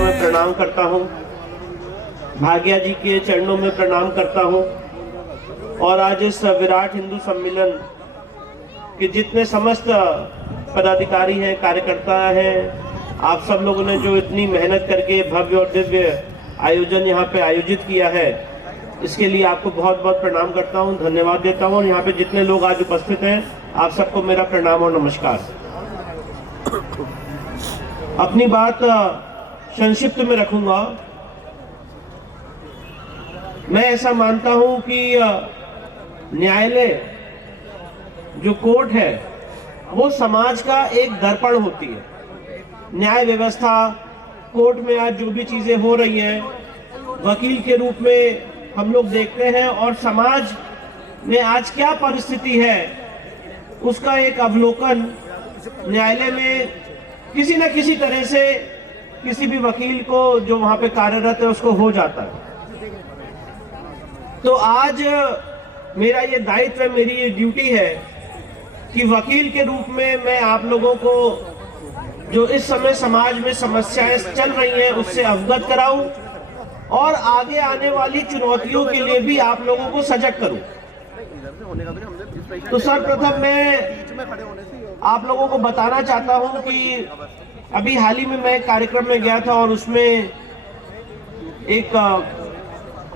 में प्रणाम करता हूँ, भाग्या जी के चरणों में प्रणाम करता हूँ। और आज इस विराट हिंदू सम्मेलन के जितने समस्त पदाधिकारी हैं, कार्यकर्ता हैं, आप सब लोगों ने जो इतनी मेहनत करके भव्य और दिव्य आयोजन यहाँ पे आयोजित किया है, इसके लिए आपको बहुत बहुत प्रणाम करता हूँ, धन्यवाद देता हूँ। और यहाँ पे जितने लोग आज उपस्थित हैं, आप सबको मेरा प्रणाम और नमस्कार। अपनी बात संक्षिप्त में रखूंगा। मैं ऐसा मानता हूं कि न्यायालय जो कोर्ट है वो समाज का एक दर्पण होती है। न्याय व्यवस्था, कोर्ट में आज जो भी चीजें हो रही हैं, वकील के रूप में हम लोग देखते हैं, और समाज में आज क्या परिस्थिति है उसका एक अवलोकन न्यायालय में किसी न किसी तरह से किसी भी वकील को जो वहां पे कार्यरत है उसको हो जाता है। तो आज मेरा ये दायित्व है, मेरी ये ड्यूटी है कि वकील के रूप में मैं आप लोगों को जो इस समय समाज में समस्याएं चल रही हैं उससे अवगत कराऊं और आगे आने वाली चुनौतियों के लिए भी आप लोगों को सजग करूं। तो सर्वप्रथम मैं आप लोगों को बताना चाहता हूं कि अभी हाल ही में मैं एक कार्यक्रम में गया था और उसमें एक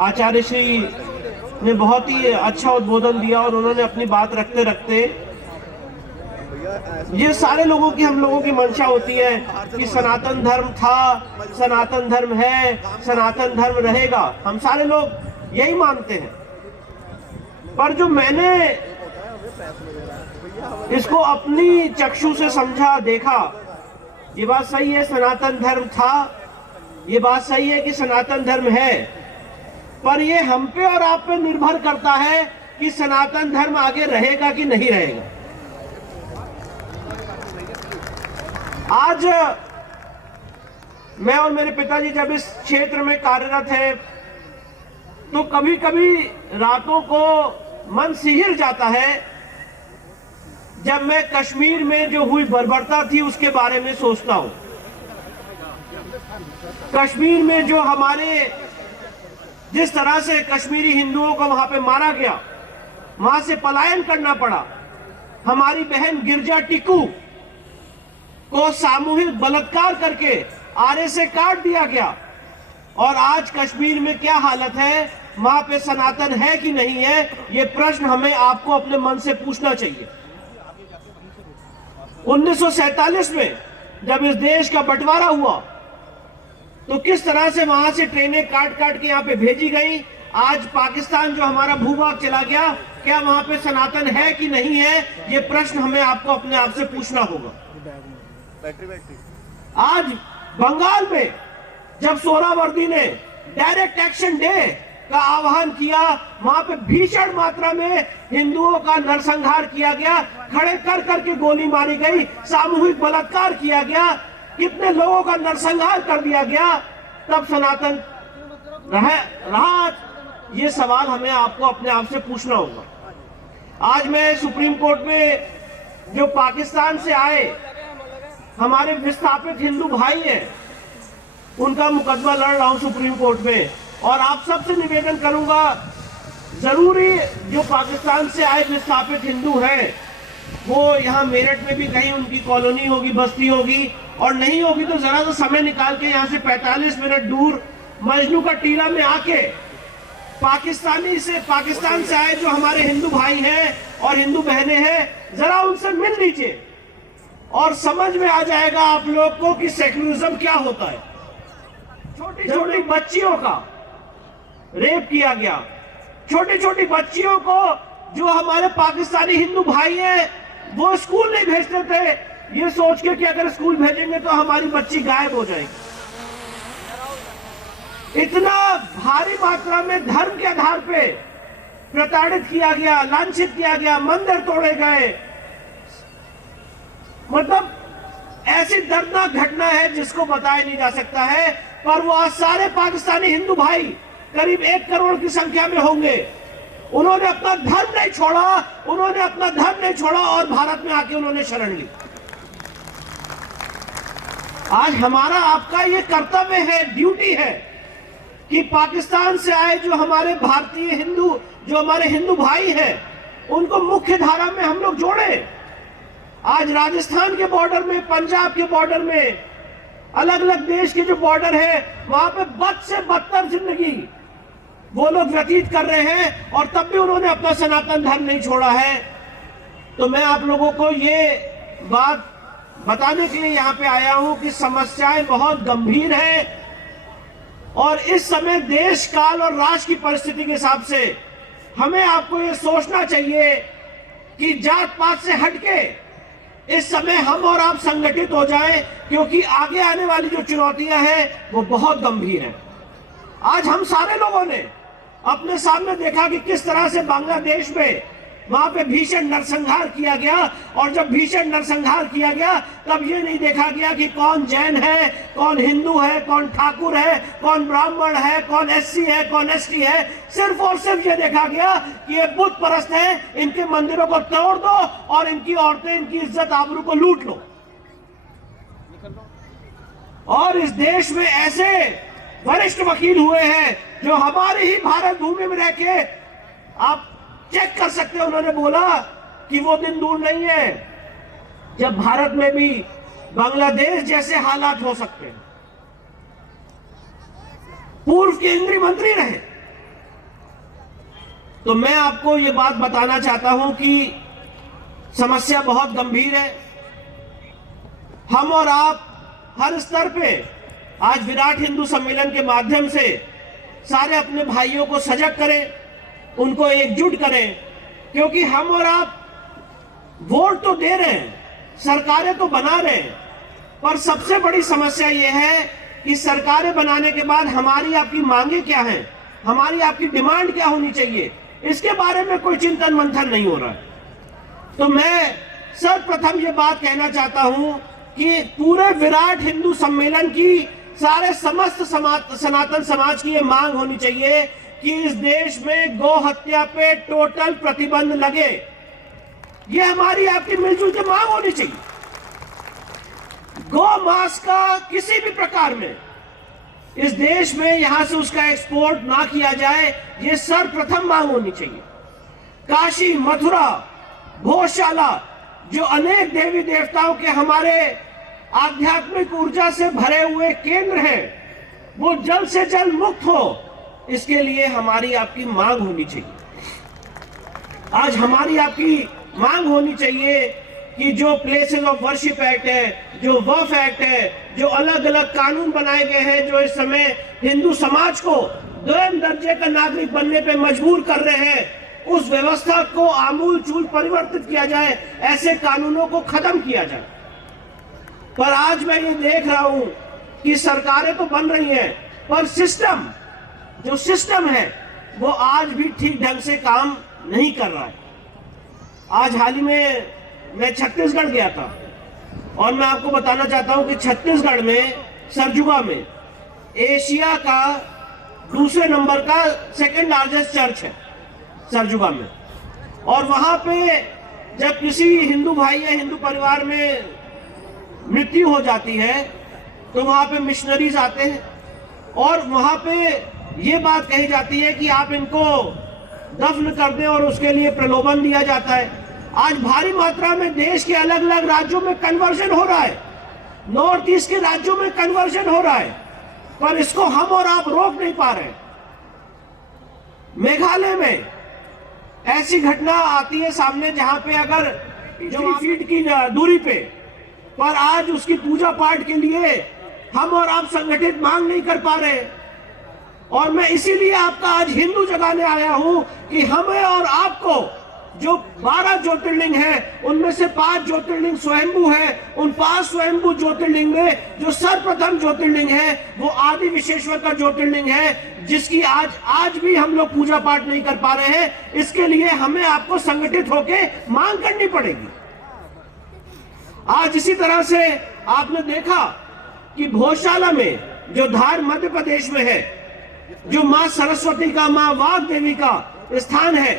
आचार्य श्री ने बहुत ही अच्छा उद्बोधन दिया और उन्होंने अपनी बात रखते रखते, ये सारे लोगों की, हम लोगों की मंशा होती है कि सनातन धर्म था, सनातन धर्म है, सनातन धर्म रहेगा, हम सारे लोग यही मानते हैं। पर जो मैंने इसको अपनी चक्षु से समझा, देखा, ये बात सही है सनातन धर्म था, ये बात सही है कि सनातन धर्म है, पर ये हम पे और आप पे निर्भर करता है कि सनातन धर्म आगे रहेगा कि नहीं रहेगा। आज मैं और मेरे पिताजी जब इस क्षेत्र में कार्यरत हैं तो कभी कभी रातों को मन सिहर जाता है जब मैं कश्मीर में जो हुई बर्बरता थी उसके बारे में सोचता हूं। कश्मीर में जो हमारे, जिस तरह से कश्मीरी हिंदुओं को वहां पे मारा गया, वहां से पलायन करना पड़ा, हमारी बहन गिरजा टिक्कू को सामूहिक बलात्कार करके आरे से काट दिया गया, और आज कश्मीर में क्या हालत है, वहां पे सनातन है कि नहीं है, ये प्रश्न हमें आपको अपने मन से पूछना चाहिए। 1947 में जब इस देश का बंटवारा हुआ तो किस तरह से वहां से ट्रेनें काट काट के यहाँ पे भेजी गई। आज पाकिस्तान जो हमारा भूभाग चला गया, क्या वहां पे सनातन है कि नहीं है, ये प्रश्न हमें आपको अपने आप से पूछना होगा। आज बंगाल में जब सोहरावर्दी ने डायरेक्ट एक्शन डे का आह्वान किया, वहां पे भीषण मात्रा में हिंदुओं का नरसंहार किया गया, खड़े कर करके गोली मारी गई, सामूहिक बलात्कार किया गया, कितने लोगों का नरसंहार कर दिया गया, तब सनातन रहा। ये सवाल हमें आपको अपने आप से पूछना होगा। आज मैं सुप्रीम कोर्ट में जो पाकिस्तान से आए हमारे विस्थापित हिंदू भाई हैं, उनका मुकदमा लड़ रहा हूं सुप्रीम कोर्ट में, और आप सबसे निवेदन करूंगा, जरूरी जो पाकिस्तान से आए विस्थापित हिंदू हैं वो यहाँ मेरठ में भी कहीं उनकी कॉलोनी होगी, बस्ती होगी, और नहीं होगी तो जरा सा समय निकाल के यहाँ से 45 मिनट दूर मजनू का टीला में आके पाकिस्तान से आए जो हमारे हिंदू भाई हैं और हिंदू बहनें हैं, जरा उनसे मिल लीजिए और समझ में आ जाएगा आप लोग को कि सेक्युलरिज्म क्या होता है। छोटी छोटी बच्चियों का रेप किया गया, छोटी छोटी बच्चियों को जो हमारे पाकिस्तानी हिंदू भाई हैं वो स्कूल नहीं भेजते थे, ये सोच के कि अगर स्कूल भेजेंगे तो हमारी बच्ची गायब हो जाएगी। इतना भारी मात्रा में धर्म के आधार पे प्रताड़ित किया गया, लांछित किया गया, मंदिर तोड़े गए, मतलब ऐसी दर्दनाक घटना है जिसको बताया नहीं जा सकता है। पर वो आज सारे पाकिस्तानी हिंदू भाई करीब 1 करोड़ की संख्या में होंगे, उन्होंने अपना धर्म नहीं छोड़ा और भारत में आके उन्होंने शरण ली। आज हमारा आपका ये कर्तव्य है, ड्यूटी है कि पाकिस्तान से आए जो हमारे भारतीय हिंदू, जो हमारे हिंदू भाई हैं, उनको मुख्य धारा में हम लोग जोड़ें। आज राजस्थान के बॉर्डर में, पंजाब के बॉर्डर में, अलग अलग देश के जो बॉर्डर है, वहां पे बद से बदतर जिंदगी वो लोग व्यतीत कर रहे हैं और तब भी उन्होंने अपना सनातन धर्म नहीं छोड़ा है। तो मैं आप लोगों को ये बात बताने के लिए यहाँ पे आया हूं कि समस्याएं बहुत गंभीर है और इस समय देश, काल और राष्ट्र की परिस्थिति के हिसाब से हमें आपको ये सोचना चाहिए कि जात पात से हटके इस समय हम और आप संगठित हो जाएं, क्योंकि आगे आने वाली जो चुनौतियां हैं वो बहुत गंभीर हैं। आज हम सारे लोगों ने अपने सामने देखा कि किस तरह से बांग्लादेश में वहां पे भीषण नरसंहार किया गया, और जब भीषण नरसंहार किया गया तब ये नहीं देखा गया कि कौन जैन है, कौन हिंदू है, कौन ठाकुर है, कौन ब्राह्मण है, कौन एससी है, कौन एसटी है। सिर्फ और सिर्फ ये देखा गया कि ये बुत परस्त है, इनके मंदिरों को तोड़ दो और इनकी औरतें, इनकी इज्जत आबरू को लूट लो। और इस देश में ऐसे वरिष्ठ वकील हुए हैं जो हमारी ही भारत भूमि में रह के, आप चेक कर सकते हैं, उन्होंने बोला कि वो दिन दूर नहीं है जब भारत में भी बांग्लादेश जैसे हालात हो सकते हैं। पूर्व केंद्रीय मंत्री रहे। तो मैं आपको ये बात बताना चाहता हूं कि समस्या बहुत गंभीर है। हम और आप हर स्तर पे आज विराट हिंदू सम्मेलन के माध्यम से सारे अपने भाइयों को सजग करें, उनको एकजुट करें, क्योंकि हम और आप वोट तो दे रहे हैं, सरकारें तो बना रहे हैं, पर सबसे बड़ी समस्या यह है कि सरकारें बनाने के बाद हमारी आपकी मांगे क्या हैं, हमारी आपकी डिमांड क्या होनी चाहिए, इसके बारे में कोई चिंतन मंथन नहीं हो रहा है। तो मैं सर्वप्रथम ये बात कहना चाहता हूं कि पूरे विराट हिंदू सम्मेलन की, सारे समस्त सनातन समाज की ये मांग होनी चाहिए कि इस देश में गौ हत्या पे टोटल प्रतिबंध लगे। ये हमारी आपकी मिलजुल की मांग होनी चाहिए। गौ मांस का किसी भी प्रकार में इस देश में यहां से उसका एक्सपोर्ट ना किया जाए, ये सर्वप्रथम मांग होनी चाहिए। काशी, मथुरा, भोजशाला, जो अनेक देवी देवताओं के हमारे आध्यात्मिक ऊर्जा से भरे हुए केंद्र हैं, वो जल्द से जल्द मुक्त हो, इसके लिए हमारी आपकी मांग होनी चाहिए। आज हमारी आपकी मांग होनी चाहिए कि जो प्लेसेस ऑफ वर्शिप एक्ट है, जो वक्फ एक्ट है, जो अलग अलग कानून बनाए गए हैं जो इस समय हिंदू समाज को द्वैत दर्जे का नागरिक बनने पे मजबूर कर रहे हैं, उस व्यवस्था को आमूल चूल परिवर्तित किया जाए, ऐसे कानूनों को खत्म किया जाए। पर आज मैं ये देख रहा हूं कि सरकारें तो बन रही हैं, पर सिस्टम, जो सिस्टम है वो आज भी ठीक ढंग से काम नहीं कर रहा है। आज हाल ही में मैं छत्तीसगढ़ गया था और मैं आपको बताना चाहता हूं कि छत्तीसगढ़ में सरजुगा में एशिया का दूसरे नंबर का सेकंड लार्जेस्ट चर्च है सरजुगा में। और वहां पे जब किसी हिंदू भाई या हिंदू परिवार में मृत्यु हो जाती है तो वहां पे मिशनरीज आते हैं और वहां पे ये बात कही जाती है कि आप इनको दफन कर दें और उसके लिए प्रलोभन दिया जाता है। आज भारी मात्रा में देश के अलग अलग राज्यों में कन्वर्जन हो रहा है, नॉर्थ ईस्ट के राज्यों में कन्वर्जन हो रहा है, पर इसको हम और आप रोक नहीं पा रहे। मेघालय में ऐसी घटना आती है सामने जहां पे अगर 3 फीट की दूरी पे, पर आज उसकी पूजा पाठ के लिए हम और आप संगठित मांग नहीं कर पा रहे। और मैं इसीलिए आपका आज हिंदू जगाने आया हूं कि हमें और आपको जो 12 ज्योतिर्लिंग है उनमें से 5 ज्योतिर्लिंग स्वयंभू है। उन 5 स्वयंभू ज्योतिर्लिंग में जो सर्वप्रथम ज्योतिर्लिंग है वो आदि विश्वेश्वर का ज्योतिर्लिंग है, जिसकी आज भी हम लोग पूजा पाठ नहीं कर पा रहे हैं। इसके लिए हमें आपको संगठित होकर मांग करनी पड़ेगी। आज इसी तरह से आपने देखा कि भोजशाला में, जो धार मध्य प्रदेश में है, जो मां सरस्वती का, मां वाग देवी का स्थान है,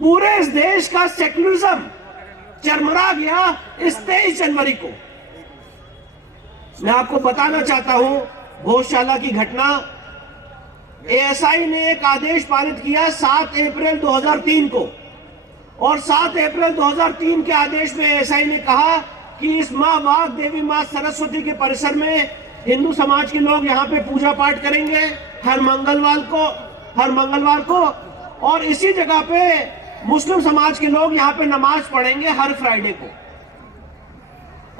पूरे इस देश का सेक्युलरिज्म चरमरा गया इस 23 जनवरी को। मैं आपको बताना चाहता हूं भोजशाला की घटना। एएसआई ने एक आदेश पारित किया 7 अप्रैल 2003 को, और 7 अप्रैल 2003 के आदेश में एएसआई ने कहा कि इस मां वाग देवी मां सरस्वती के परिसर में हिंदू समाज के लोग यहाँ पे पूजा पाठ करेंगे हर मंगलवार को, और इसी जगह पे मुस्लिम समाज के लोग यहाँ पे नमाज पढ़ेंगे हर फ्राइडे को।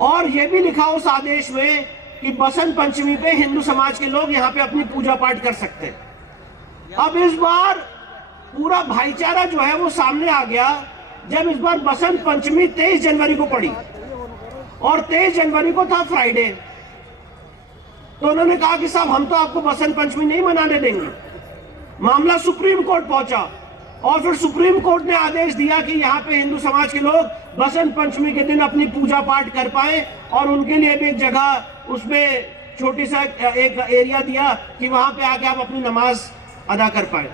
और ये भी लिखा उस आदेश में कि बसंत पंचमी पे हिंदू समाज के लोग यहाँ पे अपनी पूजा पाठ कर सकते हैं। अब इस बार पूरा भाईचारा जो है वो सामने आ गया जब इस बार बसंत पंचमी 23 जनवरी को पड़ी, और 23 जनवरी को था फ्राइडे। तो उन्होंने कहा कि साहब हम तो आपको बसंत पंचमी नहीं मनाने देंगे। मामला सुप्रीम कोर्ट पहुंचा, और फिर सुप्रीम कोर्ट ने आदेश दिया कि यहाँ पे हिंदू समाज के लोग बसंत पंचमी के दिन अपनी पूजा पाठ कर पाए, और उनके लिए भी एक जगह उसमें छोटी सा एक एरिया दिया कि वहां पे आके आप अपनी नमाज अदा कर पाए।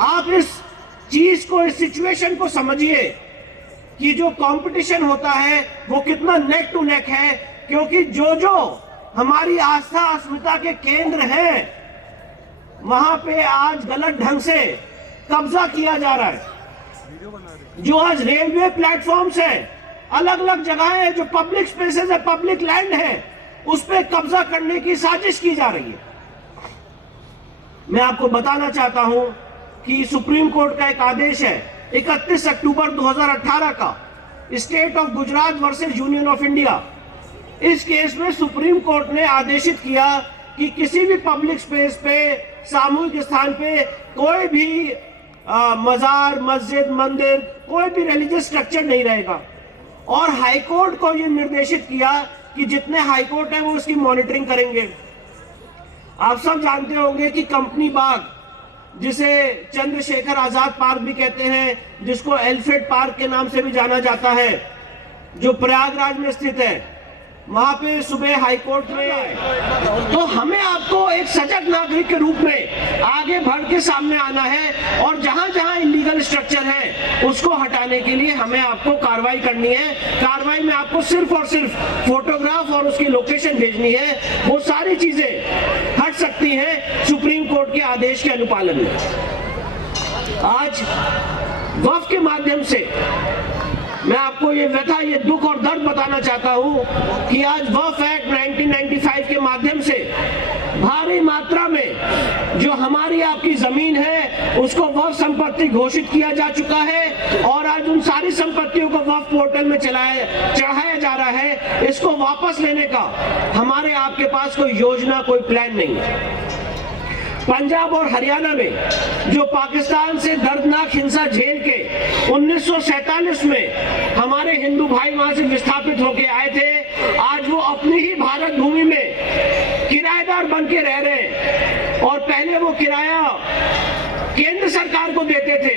आप इस चीज को, इस सिचुएशन को समझिए कि जो कंपटीशन होता है वो कितना नेक टू नेक है, क्योंकि जो हमारी आस्था अस्मिता के केंद्र हैं वहां पे आज गलत ढंग से कब्जा किया जा रहा है। जो आज रेलवे प्लेटफॉर्म्स है, अलग अलग जगह है, जो पब्लिक स्पेसेस है, पब्लिक लैंड है, उस पे कब्जा करने की साजिश की जा रही है। मैं आपको बताना चाहता हूं कि सुप्रीम कोर्ट का एक आदेश है 31 अक्टूबर 2018 का, state of Gujarat versus union of India. इस केस में सुप्रीम कोर्ट ने आदेशित किया कि किसी भी पब्लिक स्पेस पे, सामूहिक स्थान पे कोई भी मजार, मस्जिद, मंदिर, कोई भी रिलीजियस स्ट्रक्चर नहीं रहेगा। और हाईकोर्ट को यह निर्देशित किया कि जितने हाईकोर्ट है वो उसकी मॉनिटरिंग करेंगे। आप सब जानते होंगे कि कंपनी बाग, जिसे चंद्रशेखर आजाद पार्क भी कहते हैं, जिसको एलिफेंट पार्क के नाम से भी जाना जाता है, जो प्रयागराज में स्थित है, वहां पे सुबह हाईकोर्ट में। तो हमें आपको एक सजग नागरिक के रूप में आगे बढ़ के सामने आना है, और जहां जहां इलीगल स्ट्रक्चर है उसको हटाने के लिए हमें आपको कार्रवाई करनी है। कार्रवाई में आपको सिर्फ और सिर्फ फोटोग्राफ और उसकी लोकेशन भेजनी है। वो सारी चीजें हट सकती हैं सुप्रीम कोर्ट के आदेश के अनुपालन में। आज वक्फ के माध्यम से मैं आपको ये व्यथा, ये दुख और दर्द बताना चाहता हूं कि आज वक्फ एक्ट 1995 के माध्यम से भारी मात्रा में जो हमारी आपकी जमीन है उसको वक्फ संपत्ति घोषित किया जा चुका है, और आज उन सारी संपत्तियों को वक्फ पोर्टल में चढ़ाया जा रहा है। इसको वापस लेने का हमारे आपके पास कोई योजना, कोई प्लान नहीं है। पंजाब और हरियाणा में जो पाकिस्तान से दर्दनाक हिंसा झेल के 1947 में हमारे हिंदू भाई वहां से विस्थापित होके आए थे, आज वो अपनी ही भारत भूमि में किराएदार बन के रह रहे हैं। और पहले वो किराया केंद्र सरकार को देते थे,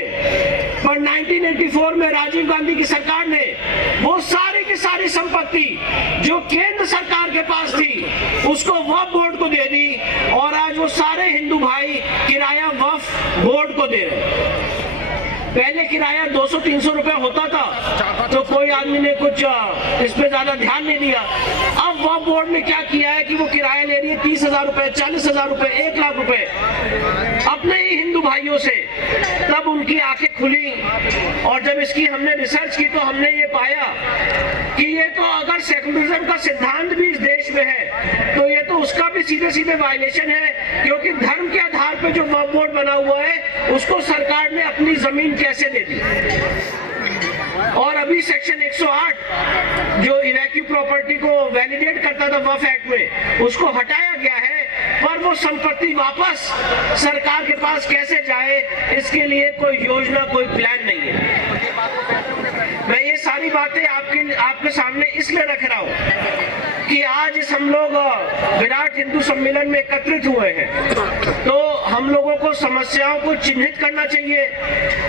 पर 1984 में राजीव गांधी की सरकार ने वो सारी की सारी संपत्ति जो केंद्र सरकार के पास थी उसको वक्फ बोर्ड को दे दी, और आज वो सारे हिंदू भाई किराया वक्फ बोर्ड को दे रहे हैं। पहले किराया 200-300 रुपए होता था तो कोई आदमी ने कुछ इस पे ज्यादा ध्यान नहीं दिया। अब वक्फ बोर्ड ने क्या किया है कि वो किराया ले रही है 30,000 रुपए, 40,000 रुपए, 1 लाख रुपए अपने ही हिंदू भाइयों से। तब उनकी आंखें खुली, और जब इसकी हमने रिसर्च की तो हमने ये पाया कि ये तो अगर सेकुलरिज्म का सिद्धांत भी इस देश में है तो ये तो उसका भी सीधे सीधे वायलेशन है, क्योंकि धर्म के आधार पर जो वक्फ बोर्ड बना हुआ है उसको सरकार ने अपनी जमीन कैसे दे दी। और अभी सेक्शन 108 जो इवैक्यू प्रॉपर्टी को वैलिडेट करता था वक्फ एक्ट में, उसको हटाया गया है, पर वो संपत्ति वापस सरकार के पास कैसे जाए इसके लिए कोई योजना, कोई प्लान नहीं है। मैं ये सारी बातें आपके सामने इसलिए रख रहा हूं कि आज इस हम लोग विराट हिंदू सम्मेलन में एकत्रित हुए हैं, तो हम लोगों को समस्याओं को चिन्हित करना चाहिए,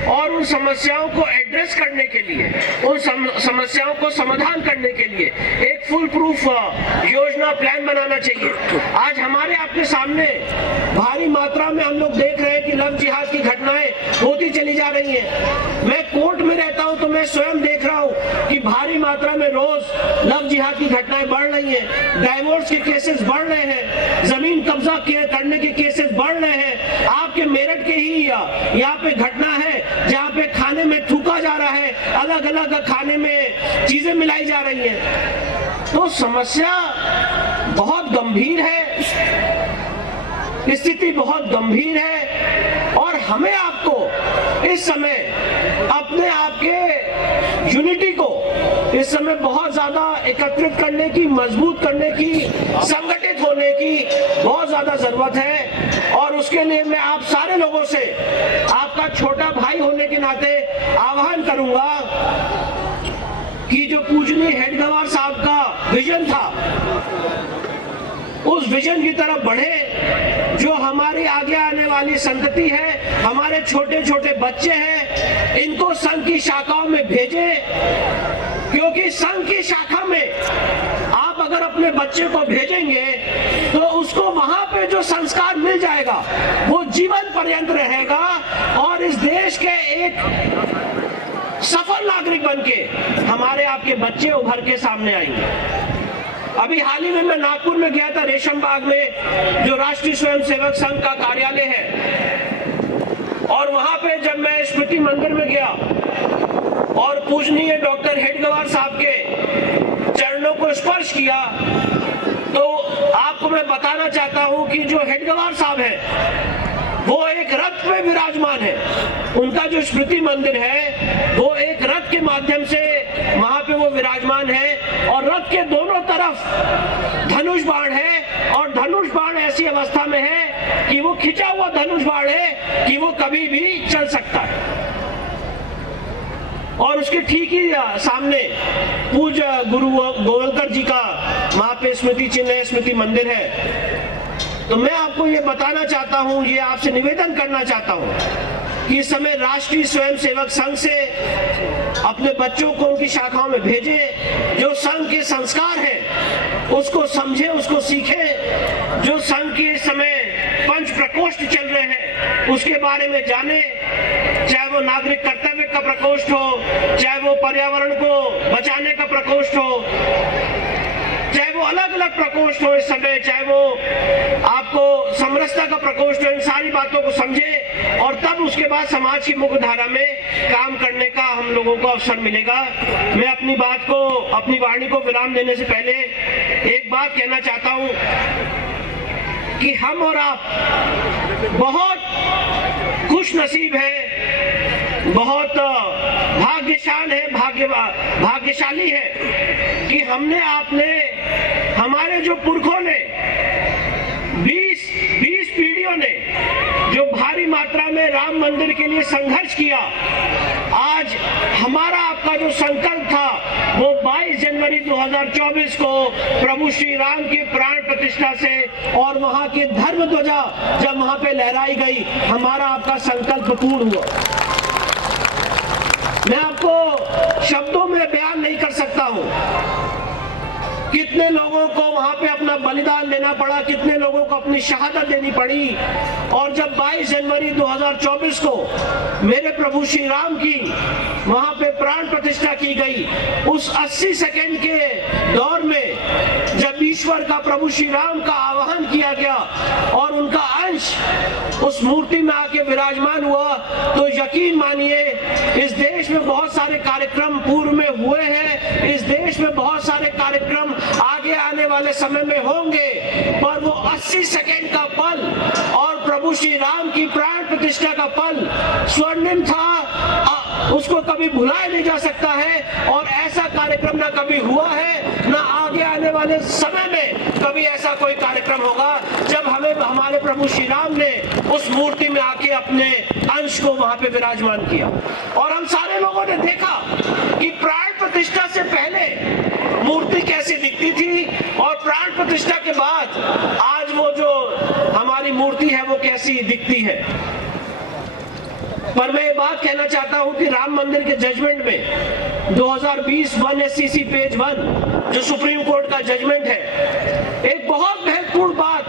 और उन समस्याओं को एड्रेस करने के लिए, उन समस्याओं को समाधान करने के लिए एक फुल प्रूफ योजना, प्लान बनाना चाहिए। आज हमारे आपके सामने भारी मात्रा में हम लोग देख रहे हैं कि लगभग लव जिहाद की घटनाएं होती चली जा रही हैं। मैं कोर्ट में रहता हूं तो मैं स्वयं देख रहा हूं कि भारी मात्रा में रोज लव जिहाद की घटनाएं बढ़ रही हैं, डाइवोर्स के केसेस बढ़ रहे हैं, जमीन कब्जा करने के केसेस बढ़ रहे हैं। आपके मेरठ के ही यहाँ पे घटना है जहाँ पे खाने में थूका जा रहा है, अलग अलग खाने में चीजें मिलाई जा रही हैं। तो समस्या बहुत गंभीर है, स्थिति बहुत गंभीर है और हमें आपको इस समय अपने आप के यूनिटी को इस समय बहुत ज्यादा एकत्रित करने की, मजबूत करने की, संगठित होने की बहुत ज्यादा जरूरत है। और उसके लिए मैं आप सारे लोगों से आपका छोटा भाई होने के नाते आह्वान करूंगा कि जो पूजनीय हेडगेवार साहब का विजन था उस विजन की तरफ बढ़े। जो हमारी आगे आने वाली संतति है, हमारे छोटे छोटे बच्चे हैं, इनको संघ की शाखाओं में भेजे, क्योंकि संघ की शाखा में आप अगर अपने बच्चे को भेजेंगे तो उसको वहां पे जो संस्कार मिल जाएगा वो जीवन पर्यंत रहेगा और इस देश के एक सफल नागरिक बनके हमारे आपके बच्चे उभर के सामने आएंगे। अभी हाल ही में मैं नागपुर में गया था, रेशम बाग में जो राष्ट्रीय स्वयंसेवक संघ का कार्यालय है, और वहां पे जब मैं स्मृति मंदिर में गया और पूजनीय डॉक्टर हेडगेवार साहब के चरणों को स्पर्श किया तो आपको मैं बताना चाहता हूं कि जो हेडगेवार साहब है वो एक रथ में विराजमान है। उनका जो स्मृति मंदिर है वो एक रथ के माध्यम से वहां पे वो विराजमान है और रथ के दोनों तरफ धनुष बाण है और धनुष बाण ऐसी अवस्था में है कि वो खिंचा हुआ धनुष बाण है कि वो कभी भी चल सकता है। और उसके ठीक ही सामने पूज्य गुरु गोवलकर जी का वहां पे स्मृति चिन्ह है, स्मृति मंदिर है। तो मैं आपको ये बताना चाहता हूं, ये आपसे निवेदन करना चाहता हूं कि इस समय राष्ट्रीय स्वयंसेवक संघ से अपने बच्चों को उनकी शाखाओं में भेजे, जो संघ के संस्कार है उसको समझे, उसको सीखे। जो संघ के इस समय पंच प्रकोष्ठ चल रहे हैं उसके बारे में जाने, चाहे वो नागरिक कर्तव्य का प्रकोष्ठ हो, चाहे वो पर्यावरण को बचाने का प्रकोष्ठ हो, चाहे वो अलग अलग प्रकोष्ठ हो इस समय, चाहे वो आपको समरसता का प्रकोष्ठ हो, इन सारी बातों को समझे और तब उसके बाद समाज की मुख्य धारा में काम करने का हम लोगों को अवसर मिलेगा। मैं अपनी बात को, अपनी वाणी को विराम देने से पहले एक बात कहना चाहता हूं कि हम और आप बहुत खुश नसीब हैं, बहुत भाग्यशाली है कि हमने, आपने, हमारे जो पुरखों ने 20 पीढ़ियों ने जो भारी मात्रा में राम मंदिर के लिए संघर्ष किया, आज हमारा आपका जो संकल्प था वो 22 जनवरी 2024 को प्रभु श्री राम की प्राण प्रतिष्ठा से और वहां की धर्म ध्वजा जब वहां पे लहराई गई, हमारा आपका संकल्प पूर्ण हुआ। मैं आपको शब्दों में बयान नहीं कर सकता हूं कितने लोगों को वहां पे अपना बलिदान देना पड़ा, कितने लोगों को अपनी शहादत देनी पड़ी। और जब 22 जनवरी 2024 को मेरे प्रभु श्री राम की वहां पे प्राण प्रतिष्ठा की गई, उस 80 सेकेंड के दौर में जब ईश्वर का, प्रभु श्री राम का आवाहन किया गया और उनका अंश उस मूर्ति में आके विराजमान हुआ, तो यकीन मानिए इस देश में बहुत सारे कार्यक्रम पूर्व में हुए हैं, इस देश में बहुत सारे कार्यक्रम आगे आने वाले समय में होंगे, पर वो 80 सेकेंड का पल और प्रभु श्री राम की प्राण प्रतिष्ठा का पल स्वर्णिम था, उसको कभी भुलाया नहीं जा सकता है। और ऐसा कार्यक्रम ना कभी हुआ है, ना आगे आने वाले समय में कभी ऐसा कोई कार्यक्रम होगा जब हमें, हमारे प्रभु श्री राम ने उस मूर्ति में आके अपने अंश को वहां पे विराजमान किया। और हम सारे लोगों ने देखा कि प्राण प्रतिष्ठा से पहले मूर्ति कैसी दिखती थी और प्राण प्रतिष्ठा के बाद आज वो जो हमारी मूर्ति है वो कैसी दिखती है। पर मैं ये बात कहना चाहता हूं कि राम मंदिर के जजमेंट में 2020 1 SCC पेज 1 जो सुप्रीम कोर्ट का जजमेंट है, एक बहुत महत्वपूर्ण बात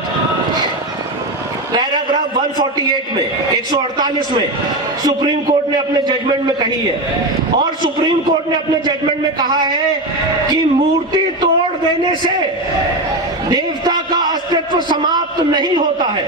पैराग्राफ 140 148 में 148 में सुप्रीम कोर्ट ने अपने जजमेंट में कही है। और सुप्रीम कोर्ट ने अपने जजमेंट में कहा है कि मूर्ति तोड़ देने से देवता का अस्तित्व समाप्त नहीं होता है।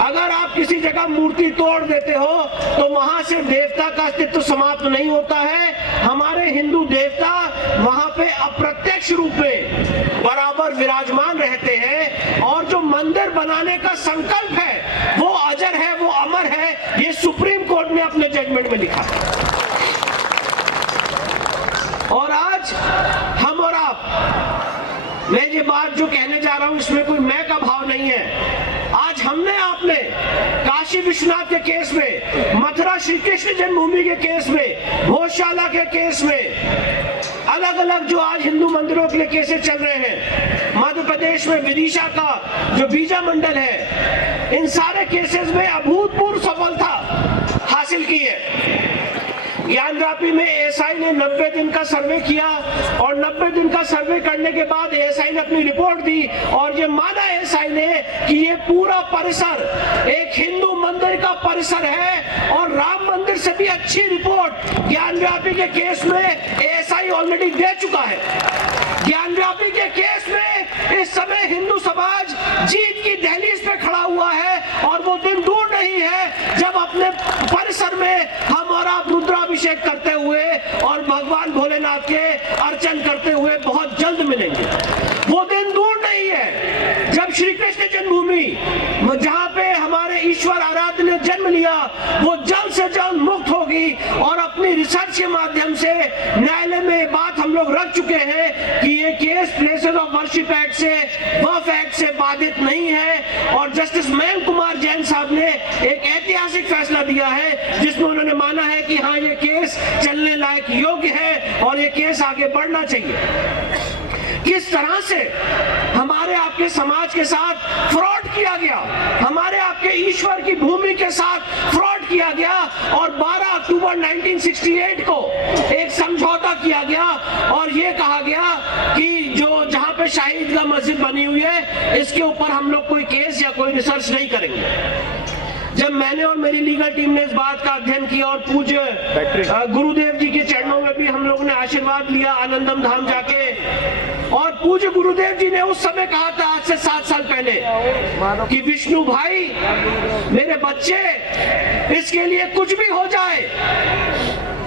अगर आप किसी जगह मूर्ति तोड़ देते हो तो वहां से देवता का अस्तित्व समाप्त नहीं होता है। हमारे हिंदू देवता वहां पे अप्रत्यक्ष रूप में बराबर विराजमान रहते हैं और जो मंदिर बनाने का संकल्प है वो अजर है, वो अमर है। ये सुप्रीम कोर्ट ने अपने जजमेंट में लिखा। और आज हम और आप, मैं ये बात जो कहने जा रहा हूं इसमें कोई मैं का भाव नहीं है। आज हमने आपने काशी विश्वनाथ के केस में, मथुरा श्री कृष्ण जन्मभूमि के केस में, भोजशाला के केस में, अलग अलग जो आज हिंदू मंदिरों के लिए केसेस चल रहे हैं, मध्य प्रदेश में विदिशा का जो बीजा मंडल है, इन सारे केसेस में अभूतपूर्व सफलता हासिल की है। ज्ञानव्यापी में एएसआई ने 90 दिन का सर्वे किया और 90 दिन का सर्वे करने के बाद एएसआई ने अपनी रिपोर्ट दी और ये माना एएसआई ने कि ये पूरा परिसर एक हिंदू मंदिर का परिसर है। और राम मंदिर से भी अच्छी रिपोर्ट ज्ञानव्यापी के केस में एएसआई ऑलरेडी दे चुका है। ज्ञानव्यापी के केस में इस समय हिंदू समाज जीत की दहलीज पे खड़ा हुआ है और वो दिन दूर नहीं है जब अपने परिसर में हम और आप रुद्राभिषेक करते हुए और भगवान भोलेनाथ के अर्चन करते हुए बहुत जल्द मिलेंगे। वो दिन दूर नहीं है जब श्री कृष्ण जन्मभूमि, जहां पे हमारे ईश्वर आराध्य ने जन्म लिया, वो जल्द से जल्द मुक्त होगी। और अपनी रिसर्च के माध्यम से न्यायालय में बात हम लोग रख चुके हैं कि ये case places of worship act से, वक्फ एक्ट से बाधित नहीं है। और जस्टिस मयंक कुमार जैन साहब ने एक ऐतिहासिक फैसला दिया है जिसमें उन्होंने माना है कि हाँ, ये केस चलने लायक योग्य है और ये केस आगे बढ़ना चाहिए। किस तरह से हमारे आपके समाज के साथ फ्रॉड किया गया, हमारे आपके ईश्वर की भूमि के साथ फ्रॉड किया गया और 12 अक्टूबर 1968 को एक समझौता किया गया और ये कहा गया कि जो जहां पे शाही ईदगाह मस्जिद बनी हुई है इसके ऊपर हम लोग कोई केस या कोई रिसर्च नहीं करेंगे। जब मैंने और मेरी लीगल टीम ने इस बात का अध्ययन किया और पूज्य गुरुदेव जी के चरणों में भी हम लोगों ने आशीर्वाद लिया आनंदम धाम जाके, और पूज्य गुरुदेव जी ने उस समय कहा था आज से 7 साल पहले कि विष्णु भाई मेरे बच्चे, इसके लिए कुछ भी हो जाए,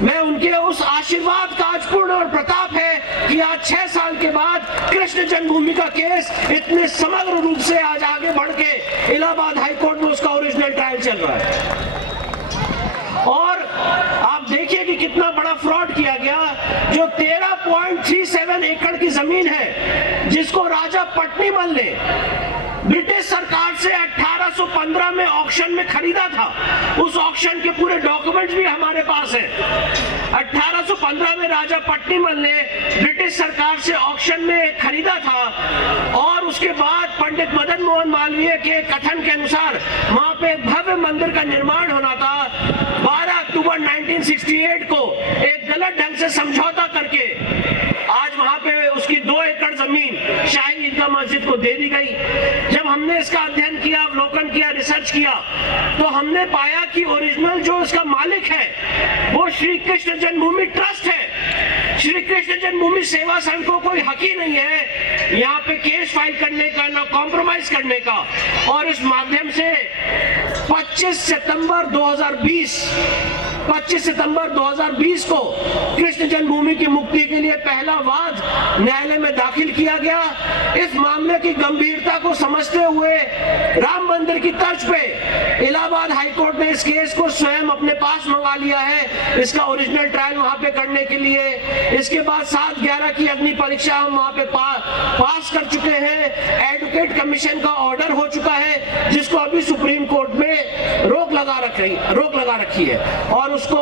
मैं उनके उस आशीर्वाद का आज पूर्ण और प्रताप है कि आज 6 साल के बाद कृष्ण जन्मभूमि का केस इतने समग्र रूप से आज आगे बढ़ के इलाहाबाद हाईकोर्ट में उसका ओरिजिनल ट्रायल चल रहा है। और आप देखिए कि कितना बड़ा फ्रॉड किया गया। जो 13.37 एकड़ की जमीन है जिसको राजा पट्टीमल ने ब्रिटिश सरकार से 1815 में ऑक्शन में खरीदा था, उस ऑक्शन के पूरे डॉक्यूमेंट्स भी हमारे पास है। 1815 में राजा पट्टीमल ने ब्रिटिश सरकार से ऑक्शन में खरीदा था और उसके बाद पंडित मदन मोहन मालवीय के कथन के अनुसार वहां पे भव्य मंदिर का निर्माण होना था। 12 अक्टूबर 1968 को एक गलत ढंग से समझौता करके आज वहां पे उसकी 2 एकड़ जमीन शाही ईदगाह मस्जिद को दे दी गई। जब हमने इसका अध्ययन किया, अवलोकन किया, रिसर्च किया तो हमने पाया कि ओरिजिनल जो इसका मालिक है वो श्री कृष्ण जन्मभूमि ट्रस्ट है। श्री कृष्ण जन्मभूमि सेवा संघ को कोई हक ही नहीं है यहाँ पे केस फाइल करने का, ना कॉम्प्रोमाइज करने का। और इस माध्यम से 25 सितंबर 2020 को कृष्ण जन्मभूमि की मुक्ति के लिए पहला वाद न्यायालय में दाखिल किया गया। इस मामले की गंभीरता को समझते हुए राम मंदिर की तर्ज पे इलाहाबाद हाईकोर्ट ने इस केस को स्वयं अपने पास मंगा लिया है इसका ओरिजिनल ट्रायल वहां पे करने के लिए। इसके बाद 7/11 की अग्नि परीक्षा हम वहां पे पास कर चुके हैं। एडवोकेट कमीशन का ऑर्डर हो चुका है जिसको अभी सुप्रीम कोर्ट में रोक लगा रखी है और उसको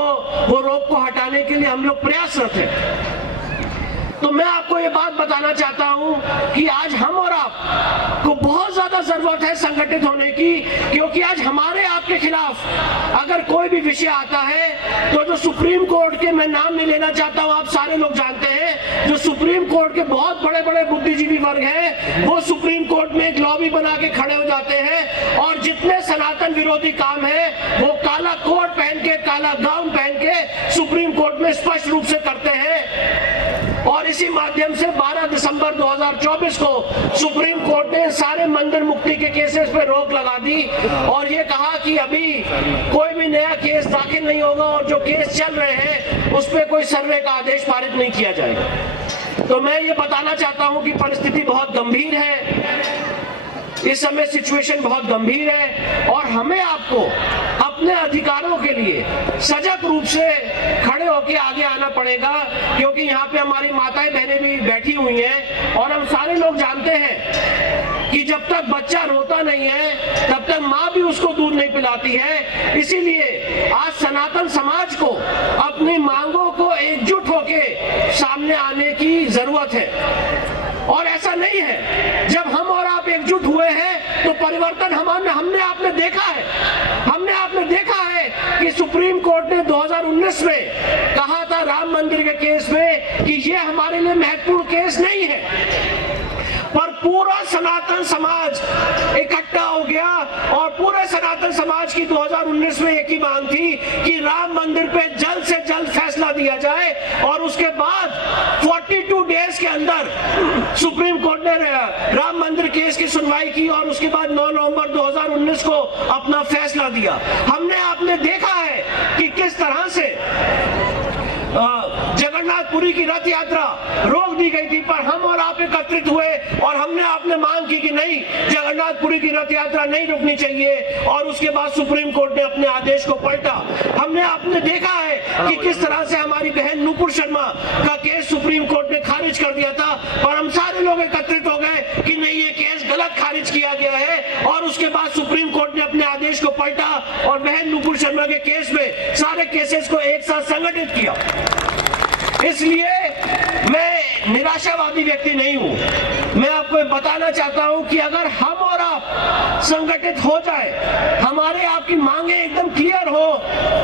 वो रोक को हटाने के लिए हम लोग प्रयासरत हैं। तो मैं आपको ये बात बताना चाहता हूं कि आज हम और आप को बहुत ज्यादा जरूरत है संगठित होने की, क्योंकि आज हमारे आपके खिलाफ अगर कोई भी विषय आता है तो जो सुप्रीम कोर्ट के, मैं नाम नहीं लेना चाहता हूं, आप सारे लोग जानते हैं, जो सुप्रीम कोर्ट के बहुत बड़े बड़े बुद्धिजीवी वर्ग हैं, वो सुप्रीम कोर्ट में एक लॉबी बना के खड़े हो जाते हैं और जितने सनातन विरोधी काम है वो काला कोट पहन के, काला गाउन पहन के सुप्रीम कोर्ट में स्पष्ट रूप से करते हैं। और इसी माध्यम से 12 दिसंबर 2024 को सुप्रीम कोर्ट ने सारे मंदिर मुक्ति के केसेस पे रोक लगा दी और ये कहा कि अभी कोई भी नया केस दाखिल नहीं होगा और जो केस चल रहे हैं उस पर कोई सर्वे का आदेश पारित नहीं किया जाएगा। तो मैं ये बताना चाहता हूं कि परिस्थिति बहुत गंभीर है, इस समय सिचुएशन बहुत गंभीर है और हमें आपको अपने अधिकारों के लिए सजग रूप से खड़े होकर आगे आना पड़ेगा, क्योंकि यहाँ पे हमारी माताएं बहनें भी बैठी हुई हैं और हम सारे लोग जानते हैं कि जब तक बच्चा रोता नहीं है तब तक माँ भी उसको दूध नहीं पिलाती है। इसीलिए आज सनातन समाज को अपनी मांगों को एकजुट होकर सामने आने की जरूरत है। और ऐसा नहीं है, जब हम और आप एकजुट हुए हैं तो परिवर्तन हमने आपने देखा है। हमने आपने देखा है कि सुप्रीम कोर्ट ने 2019 में कहा था राम मंदिर के केस में कि ये हमारे लिए महत्वपूर्ण केस नहीं है, पर पूरा सनातन समाज इकट्ठा हो गया और पूरे सनातन समाज की 2019 में एक ही मांग थी कि राम मंदिर पे जल्द से जल्द फैसला दिया जाए। और उसके बाद 42 डेज के अंदर सुप्रीम कोर्ट ने राम मंदिर केस की सुनवाई की और उसके बाद 9 नवंबर 2019 को अपना फैसला दिया। हमने आपने देखा है कि किस तरह से जगन्नाथपुरी की रथ यात्रा रोक दी गई थी, पर हम और आप एकत्रित हुए और हमने आपने मांग की कि नहीं, जगन्नाथपुरी की रथ यात्रा नहीं रुकनी चाहिए और उसके बाद सुप्रीम कोर्ट ने अपने आदेश को पलटा। हमने आपने देखा है कि किस तरह से हमारी बहन नुपुर शर्मा का केस सुप्रीम कोर्ट ने खारिज कर दिया था, पर हम सारे लोग एकत्रित हो गए कि नहीं, ये केस गलत खारिज किया गया है और उसके बाद सुप्रीम कोर्ट ने अपने आदेश को पलटा और बहन नुपुर शर्मा के केस में सारे केसेस को एक साथ संगठित किया। इसलिए मैं निराशावादी व्यक्ति नहीं हूं। मैं आपको बताना चाहता हूं कि अगर हम और आप संगठित हो जाए, हमारे आपकी मांगे एकदम क्लियर हो,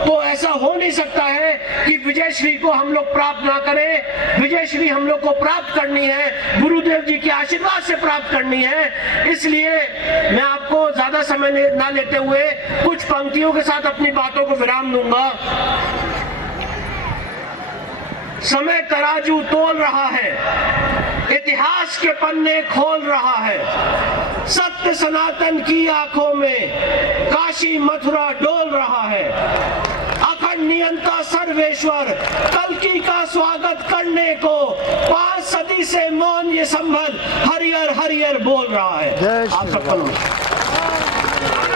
तो ऐसा हो नहीं सकता है कि विजय श्री को हम लोग प्राप्त ना करें। विजय श्री हम लोग को प्राप्त करनी है, गुरुदेव जी के आशीर्वाद से प्राप्त करनी है। इसलिए मैं आपको ज्यादा समय ना लेते हुए कुछ पंक्तियों के साथ अपनी बातों को विराम दूंगा। समय तराजू तोल रहा है, इतिहास के पन्ने खोल रहा है, सत्य सनातन की आंखों में काशी मथुरा डोल रहा है। अखंड नियंता सर्वेश्वर कल्कि का स्वागत करने को 5 सदी से मौन ये संभल हरियर हरियर बोल रहा है। आप सबका नमस्कार।